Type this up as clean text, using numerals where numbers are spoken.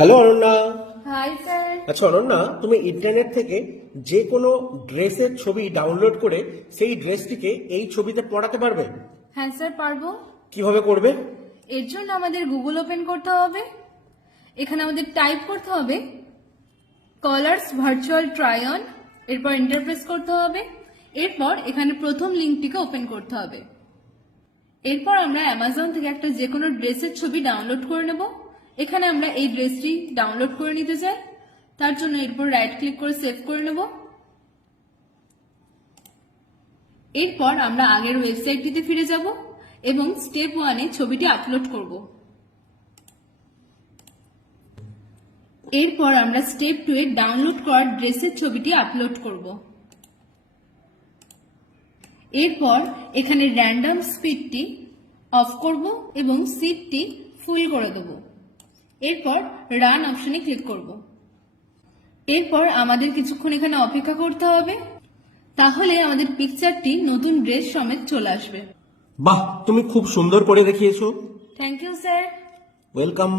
Hello Ananya. Hi sir. আচ্ছা অনন্যা, তুমি internet থেকে যে কোনো ড্রেসের ছবি ডাউনলোড করে সেই ড্রেসটিকে এই ছবিতে পড়াতে পারবে? হ্যাঁ স্যার, পারবো। কিভাবে করবে? এর জন্য আমাদের গুগল ওপেন করতে হবে। এখানে আমাদের টাইপ করতে হবে কলার্স ভার্চুয়াল ট্রাই অন, এরপর ইন্টারপ্রেস করতে হবে। এরপর এখানে প্রথম লিঙ্কটিকে ওপেন করতে হবে। এরপর আমরা অ্যামাজন থেকে একটা যে কোনো ড্রেসের ছবি ডাউনলোড করে নেব। এখানে আমরা এই ড্রেসটি ডাউনলোড করে নিতে চাই, তার জন্য এরপর রাইট ক্লিক করে সেভ করে নেব। এরপর আমরা আগের ওয়েবসাইটটিতে ফিরে যাব এবং স্টেপ 1-এ ছবিটি আপলোড করব। এরপর আমরা স্টেপ 2-এ ডাউনলোড করা ড্রেসের ছবিটি আপলোড করব। এরপর এখানে র্যান্ডম স্পিডটি অফ করব এবং সিটটি ফুল করে দেব। এরপর রান অপশনে ক্লিক করব। এরপর আমাদের কিছুক্ষণ এখানে অপেক্ষা করতে হবে, তাহলে আমাদের পিকচারটি নতুন ড্রেস সমেত চলে আসবে। বাহ, তুমি খুব সুন্দর করে দেখিয়েছো। Thank you sir. ওয়েলকাম।